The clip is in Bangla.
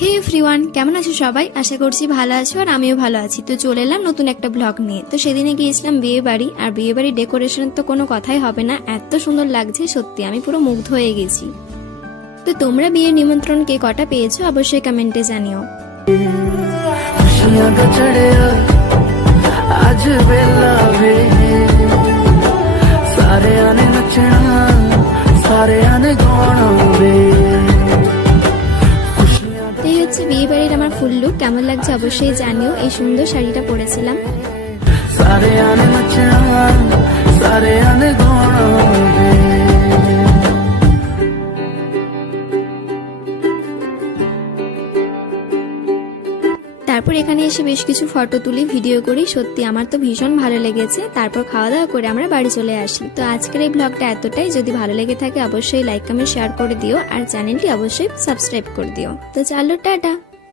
হে এভরিওয়ান, কেমন আছো সবাই? আশা করছি ভালো আছো আর আমিও ভালো আছি। তো চলে এলাম নতুন একটা ব্লগ নিয়ে। তো সেদিনে গিয়েছিলাম বিয়ে বাড়ি, আর বিয়ে বাড়ির ডেকোরেশন তো কোনো কথাই হবে না, এত সুন্দর লাগছে, সত্যি আমি পুরো মুগ্ধ হয়ে গেছি। তো তোমরা বিয়ের নিমন্ত্রণ কে কটা পেয়েছো অবশ্যই কমেন্টে জানিও। এই হচ্ছে বিয়ে বাড়ির আমার ফুল লুক, কেমন লাগছে অবশ্যই জানিও। এই সুন্দর শাড়িটা পরেছিলাম। তারপর এখানে এসে বেশ কিছু ফটো তুলি, ভিডিও করি, সত্যি আমার তো ভীষণ ভালো লেগেছে। তারপর খাওয়া দাওয়া করে আমরা বাড়ি চলে আসি। তো আজকের এই ব্লগটা এতটাই, যদি ভালো লেগে থাকে অবশ্যই লাইক কমেন্ট শেয়ার করে দিও, আর চ্যানেলটি অবশ্যই সাবস্ক্রাইব করে দিও। তো চলো, টাটা।